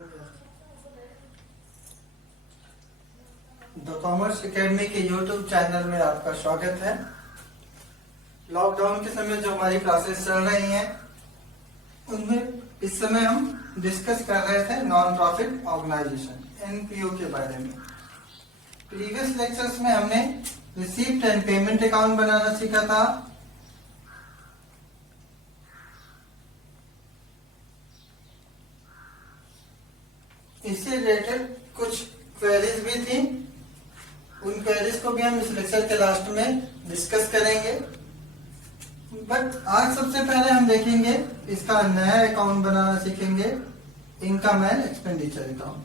The commerce academy के YouTube channel में आपका स्वागत है। लॉकडाउन के समय जो हमारी क्लासेस चल रही हैं उनमें इस समय हम डिस्कस कर रहे थे नॉन प्रॉफिट ऑर्गेनाइजेशन एनपीओ के बारे में। प्रीवियस लेक्चर्स में हमने रिसीप्ट एंड पेमेंट अकाउंट बनाना सीखा था। इससे रिलेटेड कुछ क्वेरीज भी थी, उन क्वेरीज को भी हम इस लेक्चर के लास्ट में डिस्कस करेंगे। बट आज सबसे पहले हम देखेंगे इसका नया अकाउंट बनाना सीखेंगे, इनकम एंड एक्सपेंडिचर अकाउंट।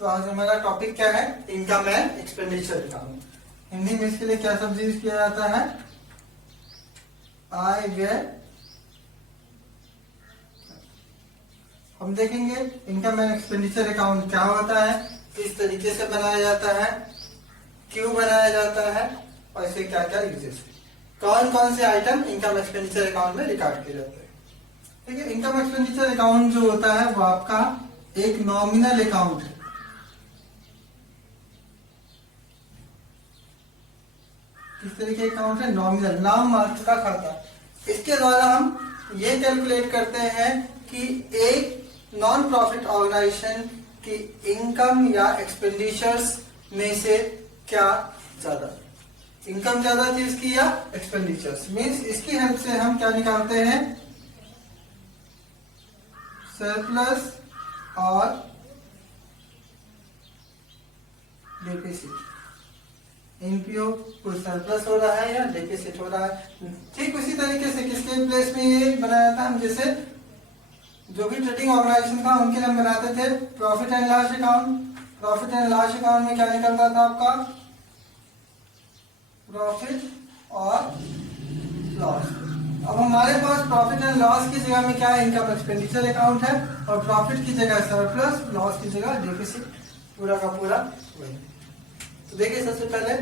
तो आज हमारा टॉपिक क्या है? Income and expenditure account. Hindi में इसके लिए क्या शब्द यूज किया जाता है? आय व्यय। हम देखेंगे इनकम एंड एक्सपेंडिचर अकाउंट क्या होता है, किस तरीके से बनाया जाता है, क्यों बनाया जाता है और इसके क्या क्या यूजेस है, कौन कौन से आइटम इनकम एक्सपेंडिचर अकाउंट में रिकॉर्ड किए जाते हैं। ठीक है, इनकम एक्सपेंडिचर अकाउंट जो होता है वो आपका एक नॉमिनल अकाउंट है। किस तरीके का अकाउंट है? नॉमिनल, नाम मात्र का खाता। इसके द्वारा हम ये कैलकुलेट करते हैं कि एक नॉन प्रॉफिट ऑर्गेनाइजेशन की इनकम या एक्सपेंडिचर्स में से क्या ज्यादा, इनकम ज्यादा थी इसकी या एक्सपेंडिचर्स। मींस इसकी हेल्प से हम क्या निकालते हैं? सरप्लस और डेफिसिट। एनपीओ कोई सरप्लस हो रहा है या डेफिसिट हो रहा है। ठीक उसी तरीके से किसके प्लेस में ये बनाया था हम, जैसे जो भी ट्रेडिंग ऑर्गेनाइजेशन था उनके लिए हम बनाते थे profit and loss account. Profit and loss account में क्या निकलता था आपका? प्रॉफिट और लॉस। अब हमारे पास प्रॉफिट एंड लॉस की जगह में क्या है? इनकम एक्सपेंडिचर अकाउंट है, और प्रॉफिट की जगह सरप्लस, लॉस की जगह डेफिसिट, पूरा का पूरा वही। तो देखिए, सबसे पहले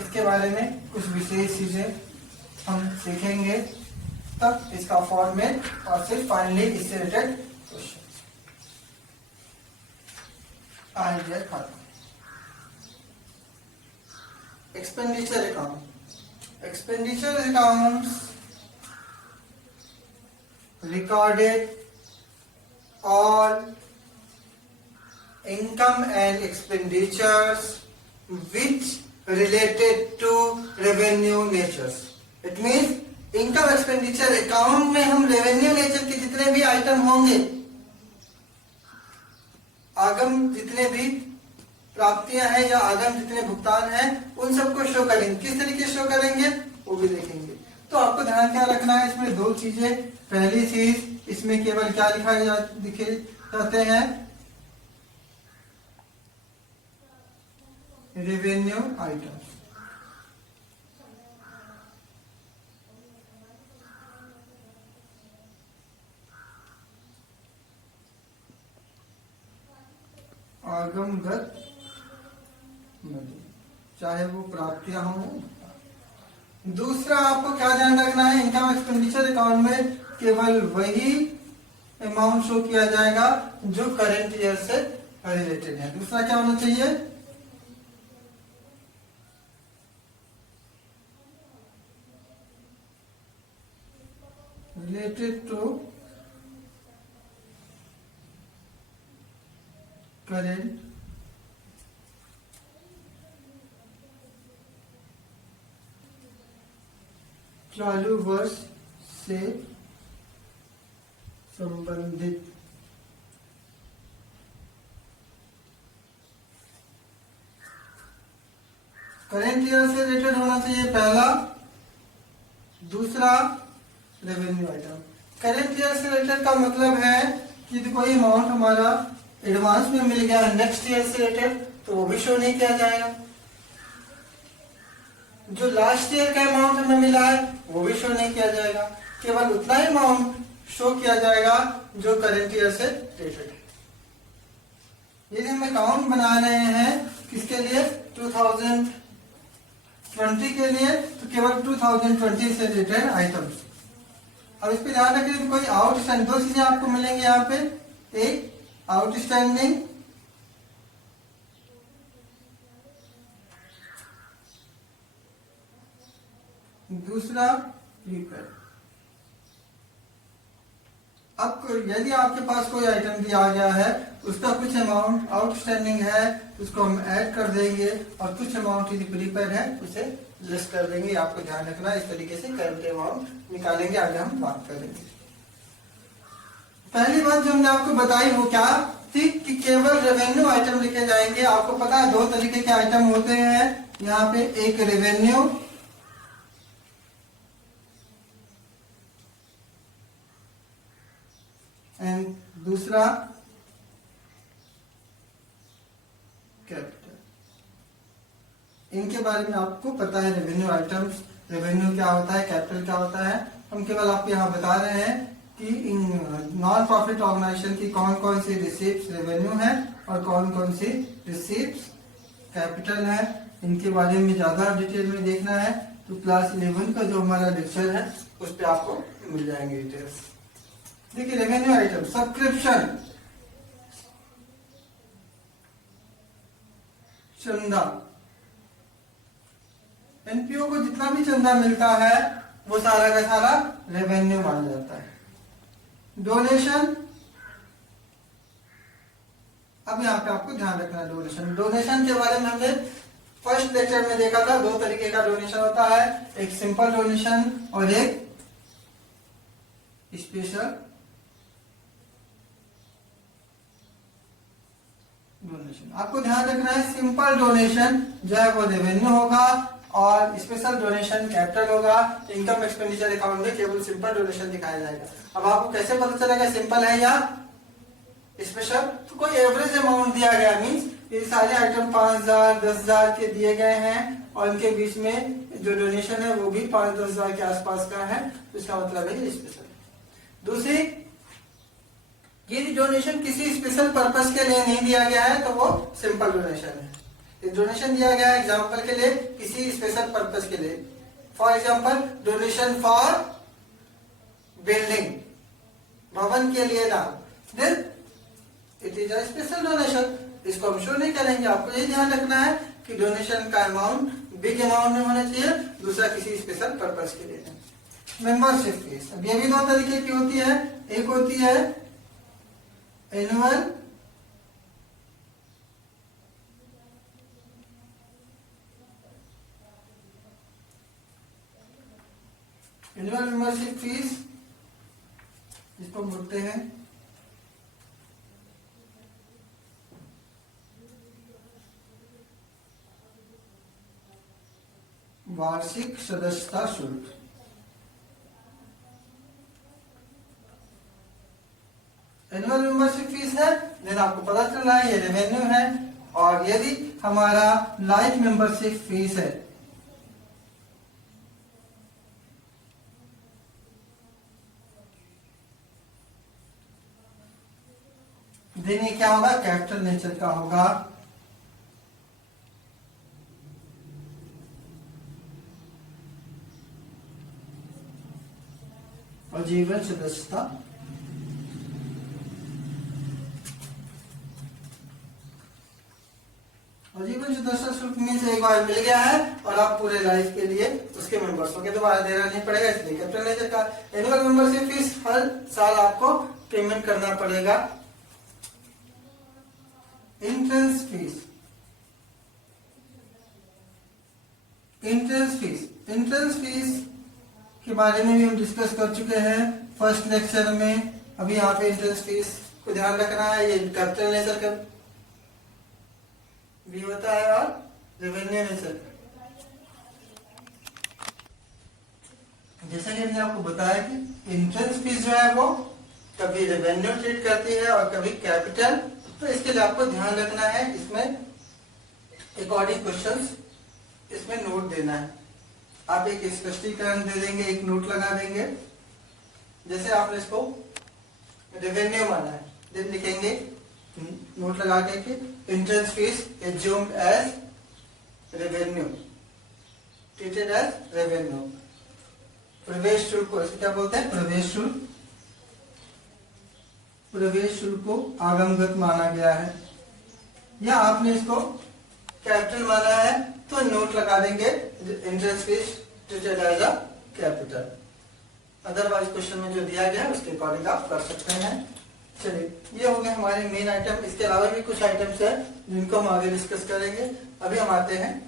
इसके बारे में कुछ विशेष चीजें हम सीखेंगे, तब इसका फॉर्मेट और फिर फाइनली इससे रिलेटेड क्वेश्चन। आइए खाता expenditure account. Expenditure accounts recorded all income and expenditures which related to revenue natures. It means income expenditure account में हम रेवेन्यू नेचर के जितने भी आइटम होंगे, आगम जितने भी प्राप्तियां हैं या आगम जितने भुगतान हैं, उन सबको शो करेंगे। किस तरीके से शो करेंगे वो भी देखेंगे। तो आपको ध्यान क्या रखना है, इसमें दो चीजें। पहली चीज, इसमें केवल क्या लिखे जाते हैं? Revenue item. आगमगत, चाहे वो प्राप्तियां हों। दूसरा आपको क्या ध्यान रखना है, इनकम एक्सपेंडिचर अकाउंट में केवल वही अमाउंट शो किया जाएगा जो करंट ईयर से रिलेटेड है। दूसरा क्या होना चाहिए? रिलेटेड टू करेंट चालू वर्ष से संबंधित। करेंट ईयर से रिलेटेड होना चाहिए पहला। दूसरा रेवेन्यू आइटम। करेंट ईयर से रिलेटेड का मतलब है कि कोई अमाउंट हमारा एडवांस में मिल गया नेक्स्ट ईयर से रिलेटेड, तो वो भी शो नहीं किया जाएगा। जो लास्ट ईयर का अमाउंट हमें मिला है वो भी शो नहीं किया जाएगा। केवल उतना ही अमाउंट शो किया जाएगा जो करंट ईयर से रिलेटेड है। यदि हम अकाउंट बना रहे हैं किसके लिए? 2000 20 के लिए तो केवल 2020 से रिलेटेड आइटम्स। अब इस पे ध्यान रखिए, कोई आउटस्टैंडिंग, दो चीजें आपको मिलेंगी यहाँ पे, एक आउटस्टैंडिंग, दूसरा प्रीपेड। अब यदि आपके पास कोई आइटम दिया गया है, उसका कुछ अमाउंट आउटस्टैंडिंग है, उसको हम ऐड कर देंगे, और कुछ अमाउंट यदि प्रीपेड है उसे लेस कर देंगे। आपको ध्यान रखना, इस तरीके से करंट अमाउंट निकालेंगे, आगे हम बात करेंगे। पहली बात जो हमने आपको बताई वो क्या थी कि केवल रेवेन्यू आइटम लिखे जाएंगे। आपको पता है दो तरीके के आइटम होते हैं यहाँ पे, एक रेवेन्यू एंड दूसरा कैपिटल। इनके बारे में आपको पता है, रेवेन्यू आइटम्स, रेवेन्यू क्या होता है, कैपिटल क्या होता है। हम केवल आपको यहाँ बता रहे हैं कि इन नॉन प्रॉफिट ऑर्गेनाइजेशन की कौन कौन सी रिसीप्ट रेवेन्यू है और कौन कौन सी रिसीप्ट कैपिटल है। इनके बारे में ज्यादा डिटेल में देखना है तो क्लास 11 का जो हमारा लेक्चर है उस पर आपको मिल जाएंगे डिटेल्स। देखिए रेवेन्यू आइटम, सब्सक्रिप्शन, चंदा, एनपीओ को जितना भी चंदा मिलता है वो सारा का सारा रेवेन्यू माना जाता है। डोनेशन, अब यहाँ पे आपको ध्यान रखना है डोनेशन। डोनेशन के बारे में हमने फर्स्ट लेक्चर में देखा था, दो तरीके का डोनेशन होता है, एक सिंपल डोनेशन और एक स्पेशल डोनेशन। आपको ध्यान रखना है सिंपल डोनेशन जो है वो रेवेन्यू होगा और स्पेशल डोनेशन कैपिटल होगा। इनकम एक्सपेंडिचर अकाउंट में केवल सिंपल डोनेशन दिखाया जाएगा। अब आपको कैसे पता चलेगा सिंपल है या स्पेशल? तो कोई एवरेज अमाउंट दिया गया, मींस ये सारे आइटम 5000 10,000 के दिए गए हैं और इनके बीच में जो डोनेशन है वो भी 5-10,000 के आसपास का है, तो इसका मतलब है कि स्पेशल। दूसरी, यदि डोनेशन किसी स्पेशल पर्पस के लिए नहीं दिया गया है तो वो सिंपल डोनेशन है। ये डोनेशन दिया गया है एग्जांपल के लिए किसी स्पेशल पर्पस के लिए, for example donation for building, भवन के लिए ना, then it is a special donation. इसको हम शो नहीं करेंगे। आपको ये ध्यान रखना है कि डोनेशन का अमाउंट बिग अमाउंट में होना चाहिए, दूसरा किसी स्पेशल पर्पस के लिए। मेंबरशिप फीस, अब ये भी दो तरीके की होती है, एक होती है एनुअल मेंबरशिप फीस, जिसको बोलते हैं वार्षिक सदस्यता शुल्क। एनुअल मेंबरशिप फीस है, देन आपको पता चल रहा है ये रेवेन्यू है। और यदि हमारा लाइफ मेंबरशिप फीस है, देन ये क्या होगा, कैपिटल नेचर का होगा। और जीवन सदस्यता जीवन सदस्यता शुल्क में से एक बार मिल गया है और आप पूरे लाइफ के लिए उसके मेंबर्स को दोबारा देना नहीं पड़ेगा, इसलिए कैपिटल नेचर का। एनुअल मेंबरशिप फीस हर साल आपको पेमेंट करना पड़ेगा। इंट्रेंस फीस, इंट्रेंस फीस के बारे में भी हम डिस्कस कर चुके हैं फर्स्ट लेक्चर में। अभी यहाँ पे इंट्रेंस फीस को ध्यान रखना है, ये कैपिटल नेचर का भी होता है और रेवेन्यू नेचर का। जैसा कि हमने आपको बताया कि इंट्रेंस फीस जो है वो कभी रेवेन्यू ट्रीट करती है और कभी कैपिटल, तो इसके लिए आपको ध्यान रखना है, इसमें अकॉर्डिंग क्वेश्चंस इसमें नोट देना है। आप एक स्पष्टीकरण दे देंगे, एक नोट लगा देंगे। जैसे आपने इसको रेवेन्यू माना है, देन लिखेंगे नोट लगा के entrance fees assumed as revenue. Treated as revenue. प्रवेश शुल्क को क्या बोलते हैं? प्रवेश शुल्क। प्रवेश शुल्क को आगमगत माना गया है, या आपने इसको कैपिटल माना है तो नोट लगा देंगे, interest fees treated as a capital. Otherwise question में जो दिया गया है उसके अकॉर्डिंग आप कर सकते हैं। चलिए, ये हो गए हमारे मेन आइटम। इसके अलावा भी कुछ आइटम्स है जिनको हम आगे डिस्कस करेंगे। अभी हम आते हैं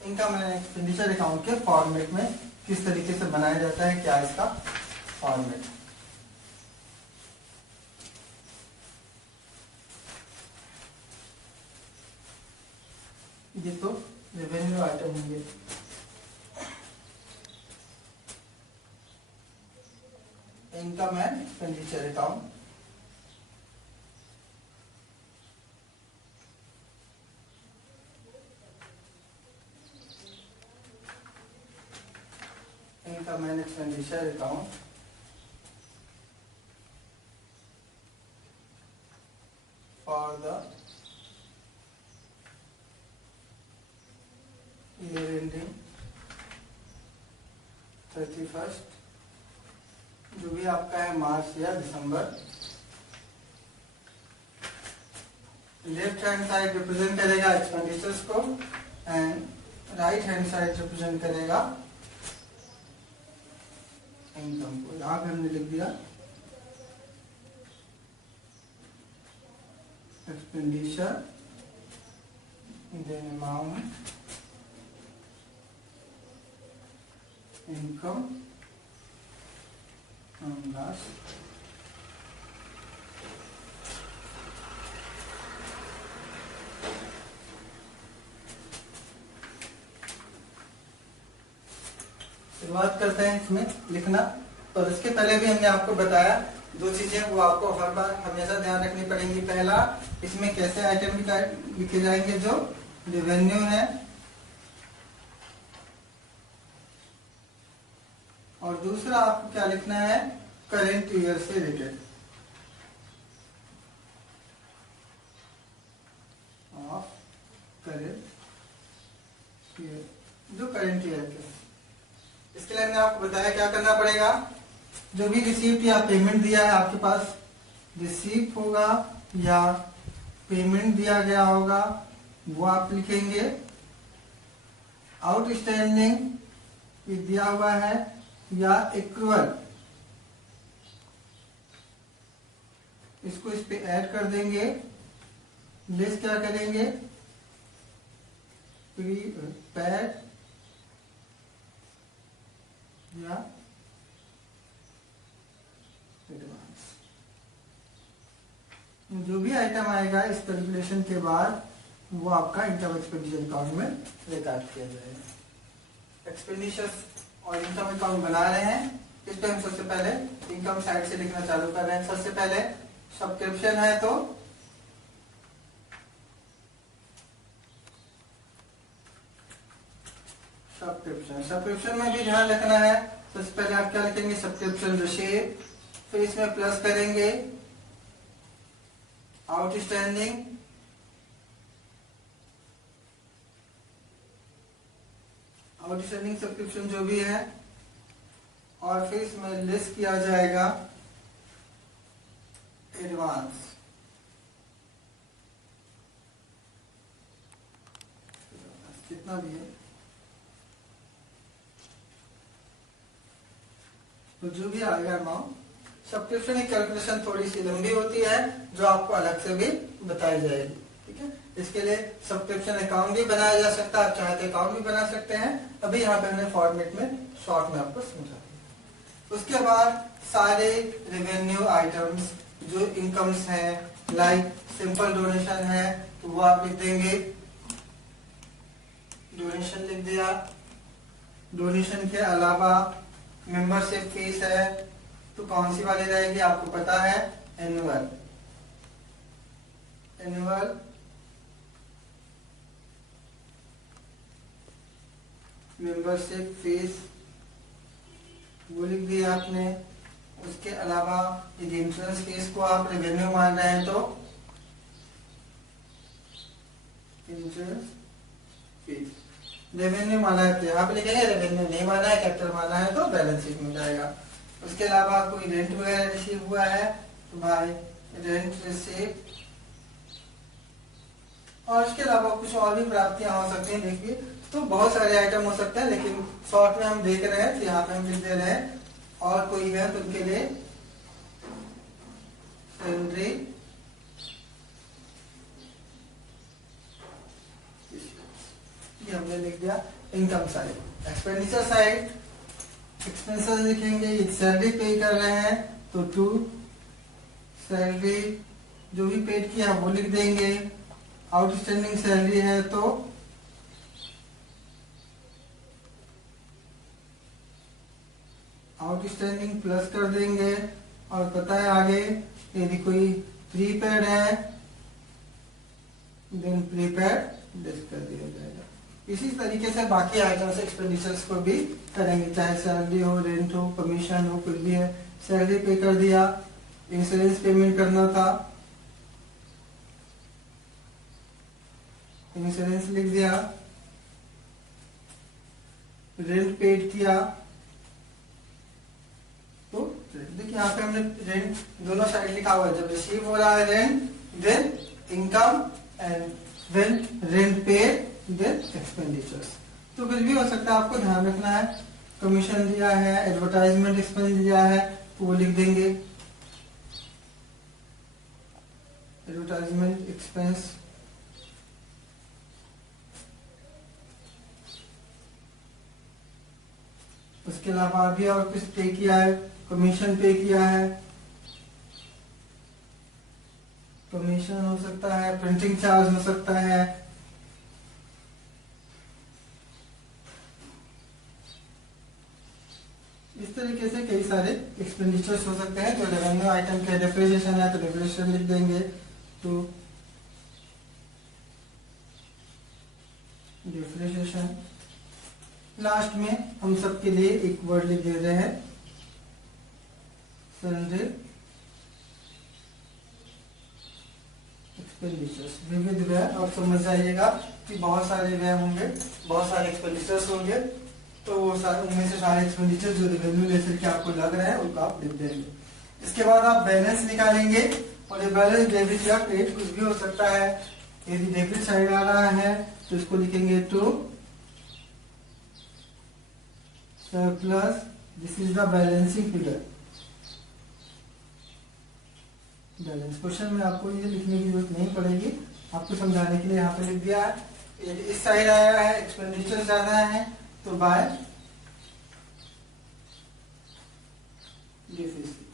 इनकम एंड एक्सपेंडिचर अकाउंट के फॉर्मेट में, किस तरीके से बनाया जाता है, क्या इसका फॉर्मेट। ये तो रेवेन्यू आइटम होंगे। Income and expenditure account, income and expenditure account for the year ending 31st, जो भी आपका है मार्च या December. Left hand side represent करेगा एक्सपेंडिचर्स को and right hand side represent करेगा इनकम को। यहां पे हमने लिख दिया expenditure then amount income last. शुरुआत करते हैं इसमें लिखना। और इसके पहले भी हमने आपको बताया दो चीजें, वो आपको हर बार हमेशा ध्यान रखनी पड़ेंगी। पहला, इसमें कैसे आइटम लिखे जाएंगे जो रेवेन्यू है, और दूसरा आपको क्या लिखना है, करेंट ईयर से रिलेटेड ऑफ करेंट ईयर, जो करेंट ईयर के। इसके लिए हमने आपको बताया क्या करना पड़ेगा। जो भी रिसीप्ट या पेमेंट दिया है आपके पास, रिसीप्ट होगा या पेमेंट दिया गया होगा, वो आप लिखेंगे। आउटस्टैंडिंग दिया हुआ है या एक्रूअल, इसको इस पे ऐड कर देंगे। लेस क्या करेंगे, पैड या एडवांस। जो भी आइटम आएगा इस कैलकुलेशन के बाद वो आपका इनकम एक्सपेंडिचर अकाउंट में रिकॉर्ड किया जाएगा। एक्सपेंडिचर और इनकम अकाउंट बना रहे हैं, इस पे हम सबसे पहले इनकम साइड से लिखना चालू कर रहे हैं। सबसे पहले सब्सक्रिप्शन है तो सब्सक्रिप्शन में भी ध्यान रखना है। सबसे पहले आप क्या लिखेंगे, सब्सक्रिप्शन रिसीप्ट, फिर इसमें प्लस करेंगे आउटस्टैंडिंग, आउटस्टैंडिंग सब्सक्रिप्शन जो भी है, और फिर इसमें लेस किया जाएगा एडवांस। कितना भी है तो जो भी आएगा अमाउंट। सब्सक्रिप्शन की कैलकुलेशन थोड़ी सी लंबी होती है जो आपको अलग से भी बताई जाएगी, ठीक है। इसके लिए सब्सक्रिप्शन अकाउंट भी बनाया जा सकता है, आप चाहते अकाउंट भी बना सकते हैं। अभी यहाँ पे हमने फॉर्मेट में शॉर्ट में आपको समझा दिया। उसके बाद सारे रेवेन्यू आइटम्स जो इनकम्स हैं, लाइक सिंपल डोनेशन है तो वो आप लिख देंगे, डोनेशन लिख दिया। डोनेशन के अलावा मेंबरशिप फीस है तो कौन सी वाली रहेगी आपको पता है, एनुअल। एनुअल मेंबरशिप फीस वो लिख दिया आपने। उसके अलावा यदि इंश्योरेंस फीस को आप रेवेन्यू मान रहे हैं तो इंश्योरेंस फीस रेवेन्यू माना है तो यहाँ पे लिखेंगे, रेवेन्यू नहीं माना है, कैपिटल माना है तो बैलेंस शीट में जाएगा। उसके अलावा कोई रेंट वगैरह रिसीव हुआ है तो भाई रेंट रिसीव, और उसके अलावा कुछ और भी प्राप्तियां हो सकती हैं। देखिए तो बहुत सारे आइटम हो सकते हैं, लेकिन शॉर्ट में हम देख रहे हैं तो यहाँ पे हम लिख दे रहे हैं। और कोई है तो उनके लिए सैलरी, ये हमने लिख दिया। Income side, expenditure side, expenses लिखेंगे, सैलरी पे कर रहे हैं तो टू सैलरी, जो भी पेड किया वो लिख देंगे। आउटस्टैंडिंग सैलरी है तो आउटस्टैंडिंग प्लस कर देंगे। और पता है आगे यदि कोई प्रीपेड है देन प्रीपेड लेस कर दिया जाएगा। इसी तरीके से बाकी आइटम्स एक्सपेंडिचर्स को भी करेंगे, चाहे सैलरी हो, रेंट हो, कमीशन हो, कुछ भी है। सैलरी पे कर दिया, इंश्योरेंस पेमेंट करना था, इंश्योरेंस लिख दिया। रेंट पेड किया तो देखिए यहाँ पे हमने रेंट दोनों साइड लिखा हुआ है। जब रिसीव हो रहा है rent then income, and when rent paid then expenditures. तो कुछ भी हो सकता है, आपको ध्यान रखना है। कमीशन दिया है, एडवर्टाइजमेंट एक्सपेंस दिया है तो वो लिख देंगे, एडवर्टाइजमेंट एक्सपेंस। उसके अलावा अभी और कुछ पे किया है, कमीशन पे किया है, कमीशन हो सकता है, प्रिंटिंग चार्ज हो सकता है। इस तरीके से कई सारे एक्सपेंडिचर्स हो सकते हैं। तो रेवेन्यू आइटम के डेप्रिसिएशन है तो डेप्रिसिएशन लिख देंगे, तो डेप्रिसिएशन। लास्ट में हम सबके लिए एक वर्ड लिख दे रहे हैं, सन्डे एक्सपेंडिचर्स। विविध व्यय, और समझ जाइएगा कि बहुत सारे व्यय होंगे, बहुत सारे एक्सपेंडिचर्स होंगे, तो उनमें से सारे एक्सपेंडिचर जो रेवेन्यू लेकर के आपको लग रहे हैं उनको आप लिख देंगे। इसके बाद आप बैलेंस निकालेंगे, और ये बैलेंस डेबिट या क्रेडिट कुछ भी हो सकता है। यदि डेबिट साइड आ रहा है तो इसको लिखेंगे to surplus, this is the balancing figure. Balance question में आपको ये लिखने की जरूरत नहीं पड़ेगी, आपको समझाने के लिए यहाँ पे लिख दिया है। यदि इस साइड आया है, एक्सपेंडिचर ज्यादा है तो बाय डिफिसिट।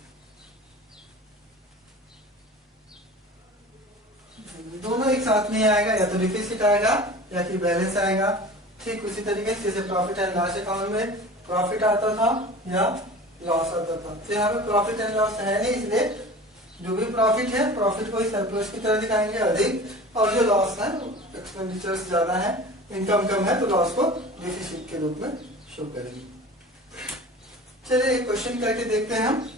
दोनों एक साथ नहीं आएगा, या तो डिफिसिट आएगा या कि बैलेंस आएगा। ठीक उसी तरीके से जैसे प्रॉफिट एंड लॉस अकाउंट में प्रॉफिट आता था या लॉस आता था, तो यहाँ पे प्रॉफिट एंड लॉस है नहीं, इसलिए जो भी प्रॉफिट है प्रॉफिट को ही सरप्लस की तरह दिखाएंगे अधिक, और जो लॉस है एक्सपेंडिचर्स ज्यादा है, इनकम कम है, तो लॉस को डिफिसिट के रूप में शो करेंगे। चलिए एक क्वेश्चन करके देखते हैं हम,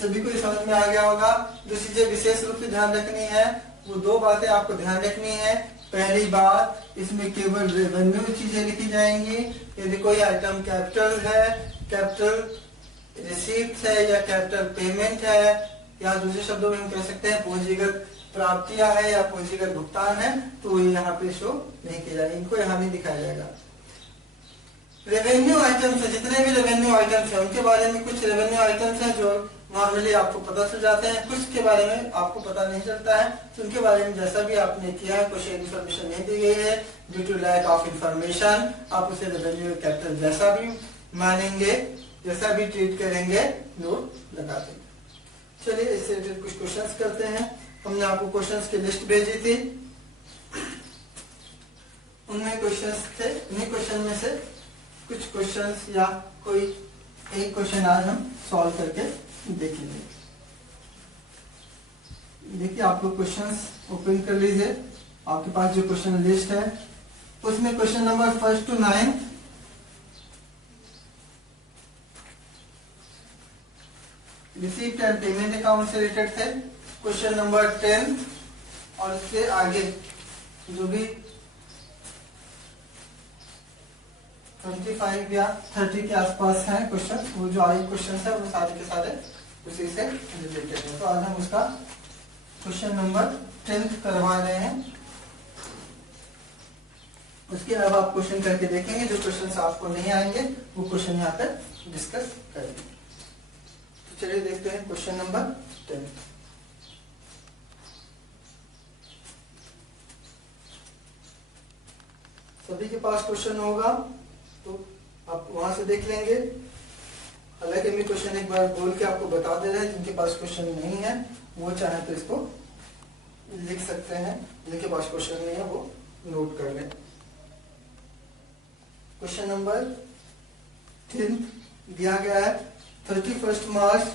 सभी को ये समझ में आ गया होगा। जो चीजें विशेष रूप से ध्यान रखनी है वो दो बातें आपको ध्यान रखनी है। पहली बात, इसमें केवल रेवेन्यू चीजें लिखी जाएंगी। यदि कोई आइटम कैपिटल है, कैपिटल रिसीप्ट है या कैपिटल पेमेंट है, या दूसरे शब्दों में हम कह सकते हैं पूंजीगत प्राप्तियां है या पूंजीगत भुगतान है, तो ये यहाँ पे शो नहीं किया जाएगा, इनको यहाँ नहीं दिखाया जाएगा। रेवेन्यू आइटम्स है, जितने भी रेवेन्यू आइटम्स है उनके बारे में कुछ रेवेन्यू आइटम्स हैं जो नॉर्मली आपको पता चल जाते हैं, कुछ के बारे में आपको पता नहीं चलता है। तो उनके बारे में जैसा भी आपने किया है, कुछ इन्फॉर्मेशन नहीं दी गई है due to lack of information, आप उसे रेवेन्यू कैपिटल जैसा भी मानेंगे, जैसा भी ट्रीट करेंगे, नोट लगा देंगे। चलिए इससे रिलेटेड कुछ क्वेश्चंस करते हैं। हमने आपको क्वेश्चंस की लिस्ट भेजी थी, उनमें क्वेश्चंस थे, उन्हीं क्वेश्चन में से कुछ क्वेश्चंस या कोई एक क्वेश्चन आज हम सॉल्व करके देखेंगे। देखिए आप लोग क्वेश्चंस ओपन कर लीजिए, आपके पास जो क्वेश्चन लिस्ट है उसमें question number 1 to 9 receipt and payment account से रिलेटेड थे। क्वेश्चन नंबर 10 और इससे आगे जो भी 25 या 30 के आसपास हैं क्वेश्चन, वो जो आई क्वेश्चन है वो सारे के सारे उसी से रिलेटेड है। तो आज हम उसका क्वेश्चन नंबर 10 करवा रहे हैं। उसके अलावा आप क्वेश्चन करके देखेंगे, जो क्वेश्चन आपको नहीं आएंगे वो क्वेश्चन यहाँ पे डिस्कस करेंगे। तो चलिए देखते हैं क्वेश्चन नंबर 10। सभी के पास क्वेश्चन होगा तो आप वहां से देख लेंगे। हालांकि मैं क्वेश्चन एक बार बोल के आपको बता दे रहे हैं, जिनके पास क्वेश्चन नहीं है वो चाहे तो इसको लिख सकते हैं, जिनके पास क्वेश्चन नहीं है वो नोट कर लें। क्वेश्चन नंबर 10 दिया गया है 31 मार्च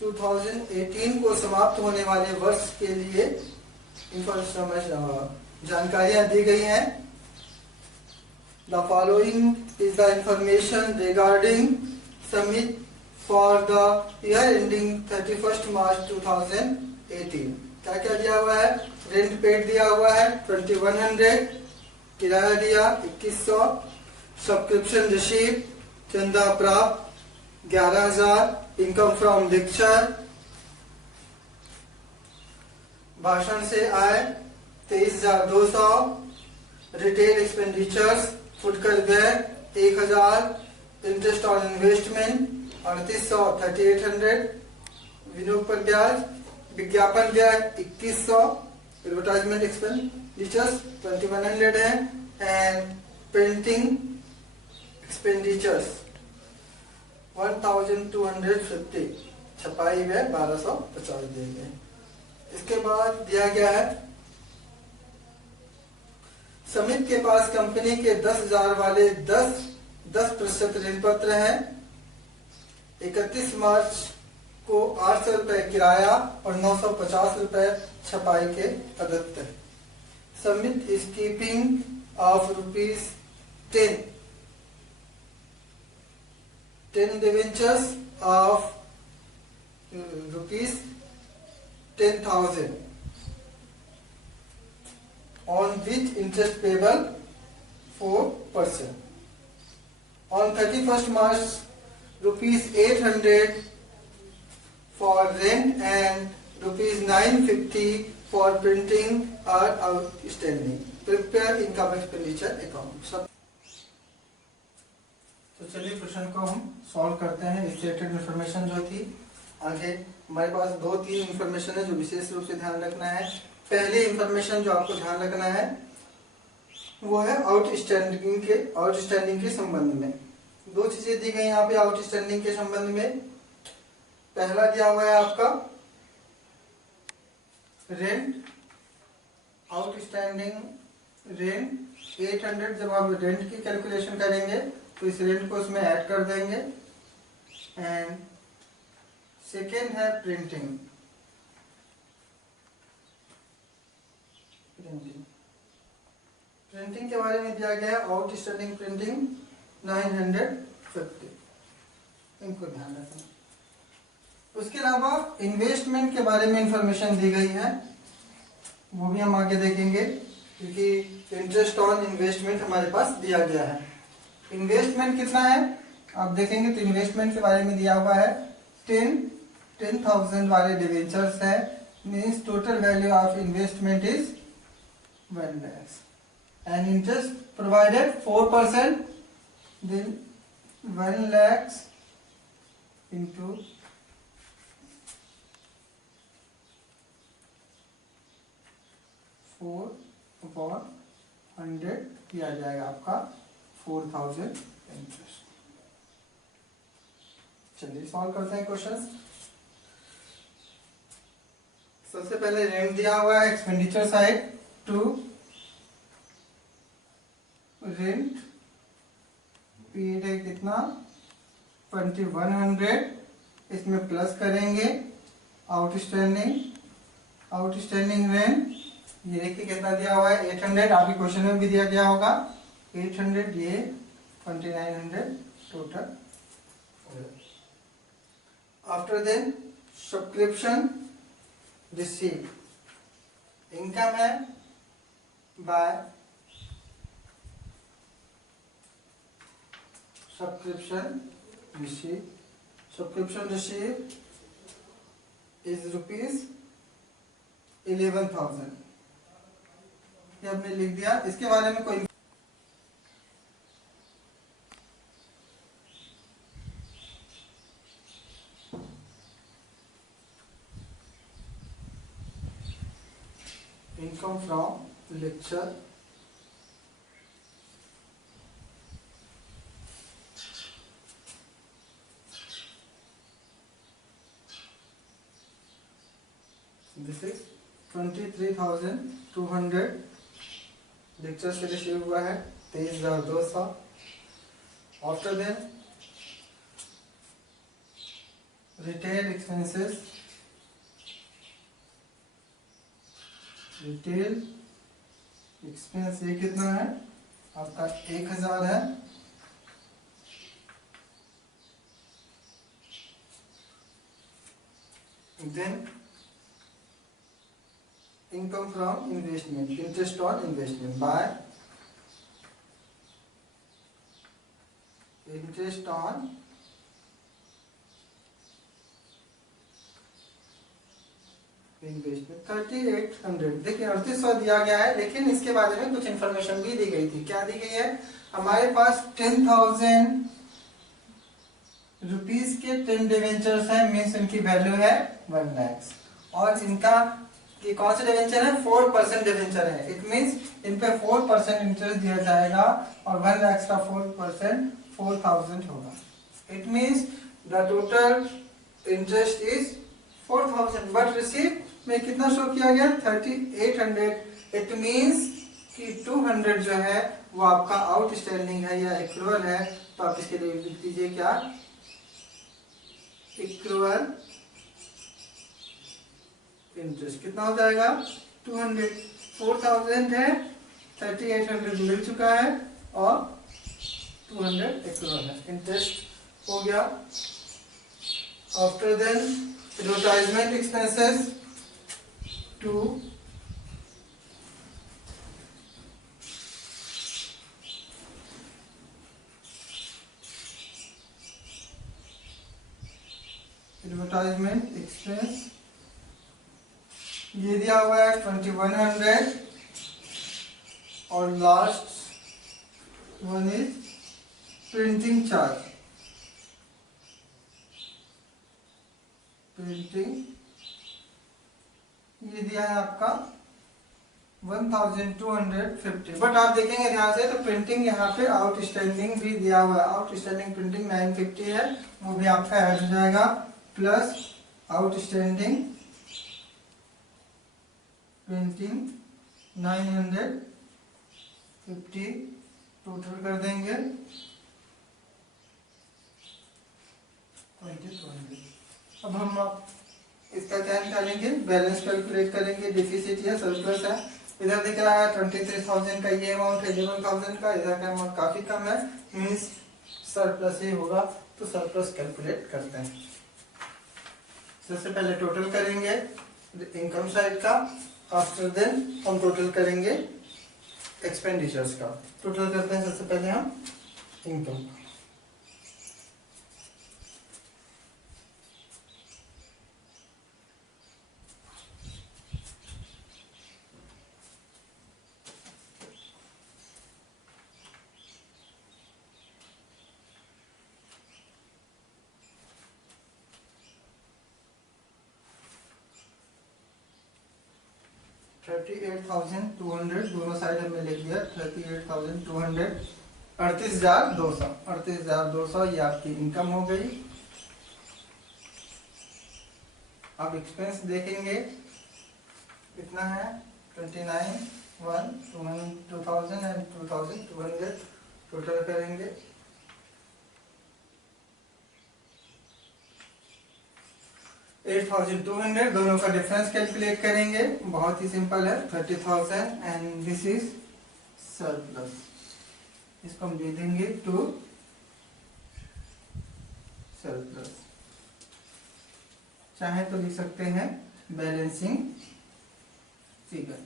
2018 को समाप्त होने वाले वर्ष के लिए जानकारियां दी गई हैं। The following is the information regarding summit for the year ending 31 मार्च 2018। क्या क्या दिया हुआ है? रेंट पेड दिया हुआ है 2100, किराया दिया 2100, सब्सक्रिप्शन रिसीप्ट चंदा प्राप्त 11000, इनकम फ्रॉम लेक्चर, भाषण से आय 23200, रिटेल एक्सपेंडिचर्स फुटकर व्यय 1000, इंटरेस्ट ऑन इन्वेस्टमेंट 3800 3800, विनियोग पर ब्याज, विज्ञापन व्यय 2100, एडवर्टाइजमेंट एक्सपेंडिचर्स 2100 है, एंड प्रिंटिंग एक्सपेंडिचर्स 1250, छपाई व्यय 1250 दिए गए। इसके बाद दिया गया है समित के पास कंपनी के 10,000 वाले 10% ऋण पत्र हैं। 31 मार्च को 800 रुपए किराया और 950 रुपए छपाई के प्रदत्त है। समित is keeping of ₹10 debentures of ₹10,000 on which interest payable 4%. On 31st March, ₹800 for rent and ₹950 for printing are outstanding. Prepare income expenditure account. तो चलिए क्वेश्चन को हम सॉल्व करते हैं। स्टेटेड इन्फॉर्मेशन जो थी, आगे हमारे पास 2-3 इन्फॉर्मेशन है जो विशेष रूप से ध्यान रखना है। पहले इन्फॉर्मेशन जो आपको ध्यान रखना है वो है आउटस्टैंडिंग के संबंध में। 2 चीजें दी गई यहाँ पे आउटस्टैंडिंग के संबंध में। पहला दिया हुआ है आपका रेंट, आउटस्टैंडिंग रेंट 800। जब आप रेंट की कैलकुलेशन करेंगे तो इस रेंट को उसमें ऐड कर देंगे। एंड सेकेंड है प्रिंटिंग। प्रिंटिंग के बारे में दिया गया है आउटस्टैंडिंग प्रिंटिंग 950, इनको ध्यान रखना। उसके अलावा इन्वेस्टमेंट के बारे में इंफॉर्मेशन दी गई है, वो भी हम आगे देखेंगे, क्योंकि इंटरेस्ट ऑन इन्वेस्टमेंट हमारे पास दिया गया है। इन्वेस्टमेंट कितना है आप देखेंगे तो इन्वेस्टमेंट के बारे में दिया हुआ है 10,000 वाले डिवेंचर्स है। Means total value of investment is 1 lakhs and interest provided 4%, then 1 lakhs into 4/100 किया जाएगा आपका 4000 इंटरेस्ट। चलिए सॉल्व करते हैं क्वेश्चन। सबसे पहले रेंट दिया हुआ है expenditure side to rent paid है कितना 2100, इसमें प्लस करेंगे आउटस्टैंडिंग रेंट, ये देखिए कितना दिया हुआ है 800, आपके क्वेश्चन में भी दिया गया होगा 800, ये 2900 total. After then subscription receive, income है by Subscription receipt. Subscription receipt is ₹11,000. ये हमने लिख दिया. इसके बारे में कोई income from lecture, this is 23,200 lecture से रिसीव हुआ है 23,200. After then retail expenses, retail expense ये कितना है आपका 1,000 है. Then income from investment, interest on investment by interest on investment 3,800. देखिए 3,800 दिया गया है, लेकिन इसके बारे में कुछ इन्फॉर्मेशन भी दी गई थी. क्या दी गई है? हमारे पास 10,000 रुपीज के 10 डिवेंचर्स हैं, मीन्स इनकी वैल्यू है 1 लाख. और इनका ये कौन सा डिवेंचर है? 4% डिवेंचर है. इट मीन्स इन पे 4% इंटरेस्ट दिया जाएगा और 1 लाख का 4% 4,000 होगा. It means the total interest is 4,000 but receive में कितना शो किया गया? 3,800. इट मीन्स कि 200 जो है वो आपका आउटस्टैंडिंग है या एक्रूअल है. तो आप इसके लिए लिख दीजिए क्या? Accrual interest. कितना हो जाएगा? 200. 4,000 है, 3,800 मिल चुका है और 200 एक्रूअल है. इंटरेस्ट हो गया. After then advertisement expenses 2, advertisement expense ये दिया हुआ है 2,100 और last one is printing charge. Printing ये दिया है आपका 1,250. बट आप देखेंगे ध्यान से तो प्रिंटिंग यहाँ पे आउटस्टैंडिंग भी दिया हुआ है. आउटस्टैंडिंग प्रिंटिंग 950 है, वो भी आपका ऐड हो जाएगा. प्लस आउटस्टैंडिंग प्रिंटिंग 950 टोटल कर देंगे 2,200. अब हम इसका क्या निकालेंगे? बैलेंस कैलकुलेट करेंगे. डिफिसिट या सरप्लस है. इधर दिख रहा है 23,000 का ये अमाउंट है, 11,000 का. इधर का अमाउंट काफी कम है, मीन्स सरप्लस ही होगा. तो सरप्लस कैलकुलेट करते हैं. सबसे पहले टोटल करेंगे इनकम साइड का. आफ्टर देन हम टोटल करेंगे एक्सपेंडिचर्स का. टोटल करते हैं सबसे पहले हम इनकम. 38,200 दोनों साइड हमने लिख दिया. 38,200 38,200 38,200 ये आपकी इनकम हो गई. अब एक्सपेंस देखेंगे कितना है? 29,200 एंड 2,200 टोटल करेंगे. 8,200 दोनों का डिफरेंस कैलकुलेट करेंगे. बहुत ही सिंपल है. 30,000 एंड दिस इज सरप्लस. इसको हम दे देंगे टू सरप्लस. चाहे तो लिख सकते हैं balancing figure.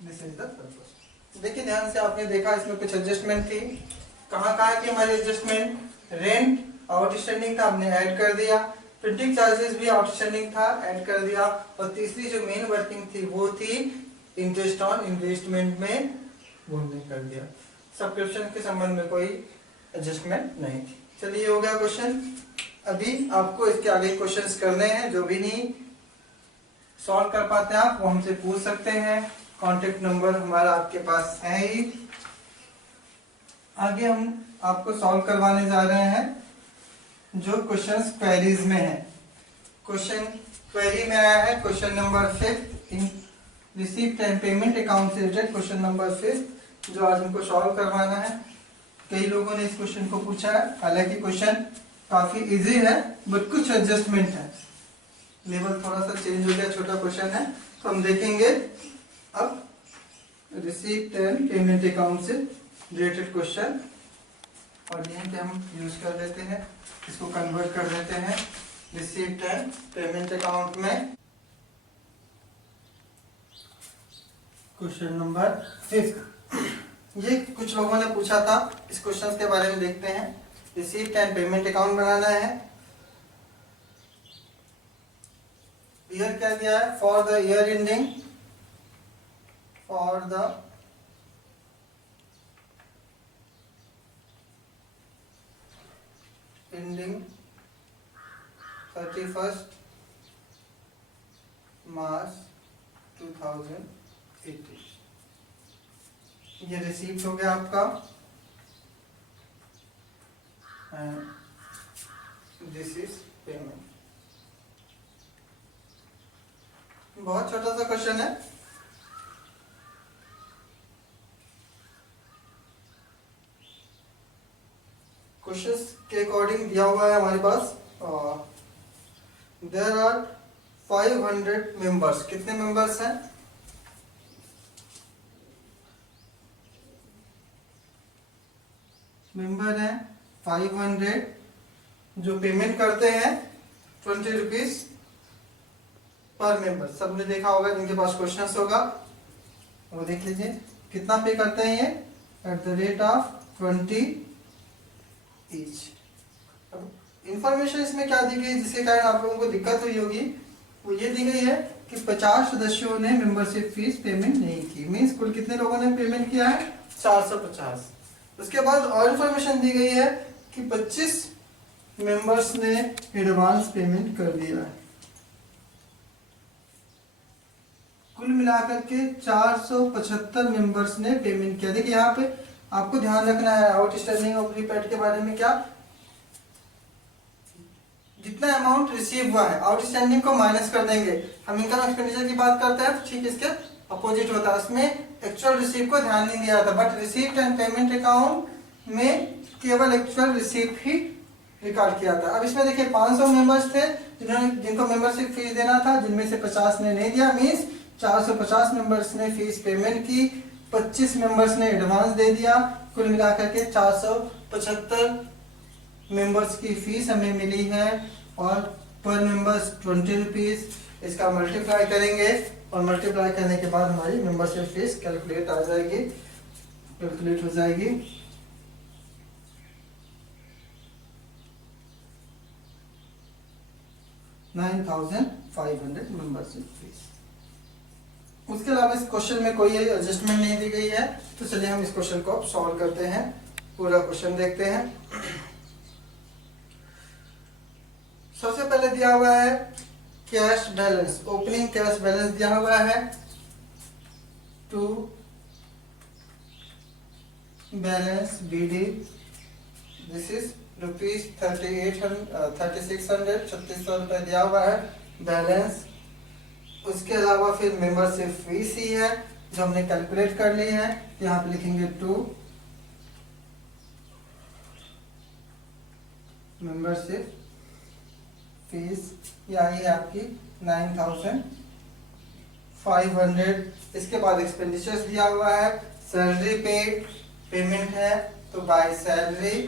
This is the surplus. देखिए ध्यान से, आपने देखा इसमें कुछ एडजस्टमेंट थी. कहाँ की हमारी एडजस्टमेंट? रेंट आउटस्टैंडिंग था, हमने ऐड कर दिया। प्रिंटिंग चार्जेस भी आउटस्टैंडिंग था, ऐड कर दिया। और तीसरी जो मेन वर्किंग थी वो थी इंटरेस्ट ऑन इन्वेस्टमेंट में, वो हमने कर दिया। सब्सक्रिप्शन के संबंध में कोई एडजस्टमेंट नहीं थी। चलिए हो गया क्वेश्चन। अभी आपको इसके आगे क्वेश्चंस करने हैं, जो भी नहीं सॉल्व कर पाते हैं आप वो हमसे पूछ सकते हैं। कॉन्टेक्ट नंबर हमारा आपके पास है ही। आगे हम आपको सॉल्व करवाने जा रहे हैं जो क्वेश्चंस क्वेरीज में है। क्वेश्चन क्वेरी में आया है question number 5 in receipt and payment account से रिलेटेड, क्वेश्चन नंबर 5 जो आज हमको सॉल्व करवाना है। कई लोगों ने इस क्वेश्चन को पूछा है, हालांकि क्वेश्चन काफी इजी है बट कुछ एडजस्टमेंट है, लेवल थोड़ा सा चेंज हो गया, छोटा क्वेश्चन है। तो हम देखेंगे अब रिसीप्ट एंड पेमेंट अकाउंट से रिलेटेड क्वेश्चन, और यहीं पे हम यूज कर लेते हैं, इसको कन्वर्ट कर देते हैं रिसीप्ट एंड पेमेंट अकाउंट में। क्वेश्चन नंबर 5 ये कुछ लोगों ने पूछा था, इस क्वेश्चन के बारे में देखते हैं। रिसीप्ट एंड पेमेंट अकाउंट बनाना है। ईयर क्या दिया है? For the year ending, for the ending 31st मार्च 2018। ये रिसीप्ट हो गया आपका, दिस इज पेमेंट। बहुत छोटा सा क्वेश्चन है। क्वेश्चंस के अकॉर्डिंग दिया हुआ है हमारे पास, देयर आर 500 मेंबर्स। कितने मेंबर्स हैं? मेंबर हैं 500, जो पेमेंट करते हैं 20 रुपीज पर मेंबर। सबने देखा होगा, जिनके पास क्वेश्चंस होगा वो देख लीजिए कितना पे करते हैं ये, at the rate of 20 each. अब इंफॉर्मेशन इसमें क्या दी गई जिसके कारण आप लोगों को दिक्कत हुई होगी, वो ये दी गई है कि 50 सदस्यों ने मेंबरशिप फीस पेमेंट नहीं की। मीन्स कुल कितने लोगों ने पेमेंट किया है? 450। उसके बाद और इंफॉर्मेशन दी गई है कि 25 मेंबर्स ने एडवांस पेमेंट कर दिया है। कुल मिलाकर के 475 मेंबर्स ने पेमेंट किया। देखिए यहाँ पे आपको ध्यान रखना है आउटस्टैंडिंग और प्रीपेड के बारे में। क्या जितना अमाउंट रिसीव हुआ है आउटस्टैंडिंग को माइनस कर देंगे। हम इनकम एक्सपेंडिचर की बात करते हैं तो ठीक इसके अपोजिट होता है, उसमें एक्चुअल रिसीव को ध्यान नहीं दिया था। But receipt and payment account में केवल एक्चुअल रिसीव ही रिकॉर्ड किया था। अब इसमें देखिए 500 मेंबर्स थे जिनको मेंबरशिप फीस देना था, जिनमें से 50 ने नहीं दिया। मीन्स 450 मेंबर्स ने फीस पेमेंट की, 25 मेंबर्स ने एडवांस दे दिया। कुल मिलाकर के 475 मेंबर्स की फीस हमें मिली है, और पर मेंबर्स 20 रुपीज। इसका मल्टीप्लाई करेंगे और मल्टीप्लाई करने के बाद हमारी मेंबरशिप फीस कैलकुलेट आ जाएगी, कैलकुलेट हो जाएगी। $9,500 मेंबरशिप फीस। उसके अलावा इस क्वेश्चन में कोई एडजस्टमेंट नहीं दी गई है। तो चलिए हम इस क्वेश्चन को अब सॉल्व करते हैं, पूरा क्वेश्चन देखते हैं। सबसे पहले दिया हुआ है cash balance, opening cash balance दिया हुआ है to balance BD, this is rupees 3600 3600 रुपए दिया हुआ है बैलेंस। उसके अलावा फिर मेंबरशिप फीस ही है जो हमने कैलकुलेट कर ली है। यहाँ पे लिखेंगे टू मेंबरशिप फीस, यही है आपकी 9,500। इसके बाद एक्सपेंडिचर्स दिया हुआ है, सैलरी पेड पेमेंट है तो बाय सैलरी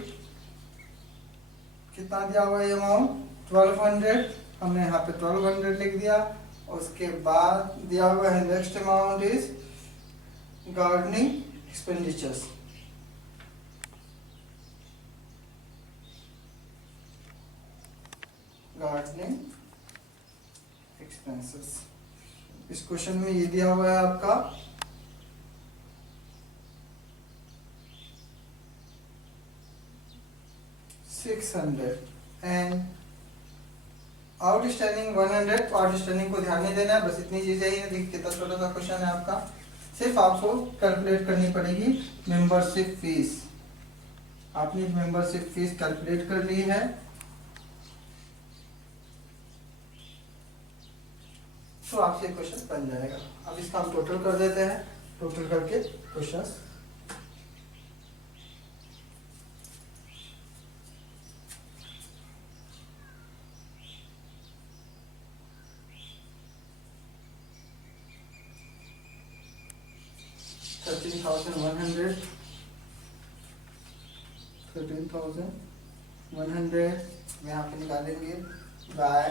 कितना दिया हुआ है अमाउंट 1200, हमने यहाँ पे 1200 लिख दिया। उसके बाद दिया हुआ है next amount is gardening expenditures, gardening expenses. इस क्वेश्चन में ये दिया हुआ है आपका 600 एंड आउटस्टैंडिंग 100। तो आउटस्टैंडिंग को ध्यान नहीं देना है, बस इतनी चीजें ही है। देखिए कितना छोटा सा क्वेश्चन है आपका। सिर्फ आपको कैलकुलेट करनी पड़ेगी मेंबरशिप फीस। आपने मेंबरशिप फीस कैलकुलेट कर ली है, तो आपसे क्वेश्चन बन जाएगा। अब इसका हम टोटल कर देते हैं, टोटल करके क्वेश्चन $13,100 यहाँ पे निकालेंगे by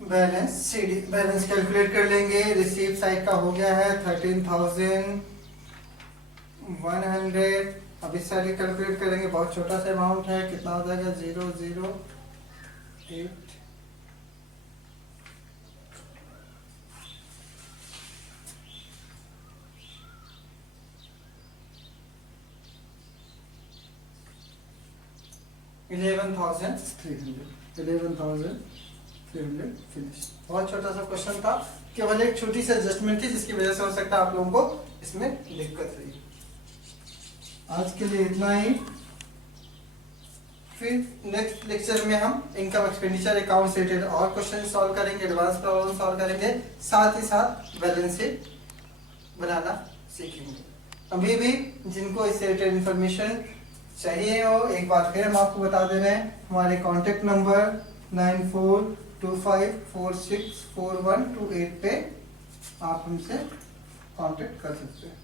balance CD। Balance calculate कर लेंगे। रिसीव साइड का हो गया है 13,100। अब इस साइड कैलकुलेट करेंगे, बहुत छोटा सा अमाउंट है। कितना हो जाएगा 008 11,300 फिनिश। बहुत छोटा सा क्वेश्चन था, केवल एक छोटी सी एडजस्टमेंट थी जिसकी वजह से हो सकता है आप लोगों को इसमें दिक्कत हुई। आज के लिए इतना ही। फिर नेक्स्ट लेक्चर में हम इनकम एक्सपेंडिचर अकाउंट से रिलेटेड और क्वेश्चन सॉल्व करेंगे, एडवांस प्रॉब्लम सॉल्व करेंगे, साथ ही साथ बैलेंस शीट बनाना सीखेंगे। अभी भी जिनको इससे रिलेटेड इंफॉर्मेशन चाहिए हो, एक बार फिर हम आपको बता दे रहे हैं, हमारे कॉन्टेक्ट नंबर 9425464128 पे आप हमसे कांटेक्ट कर सकते हैं।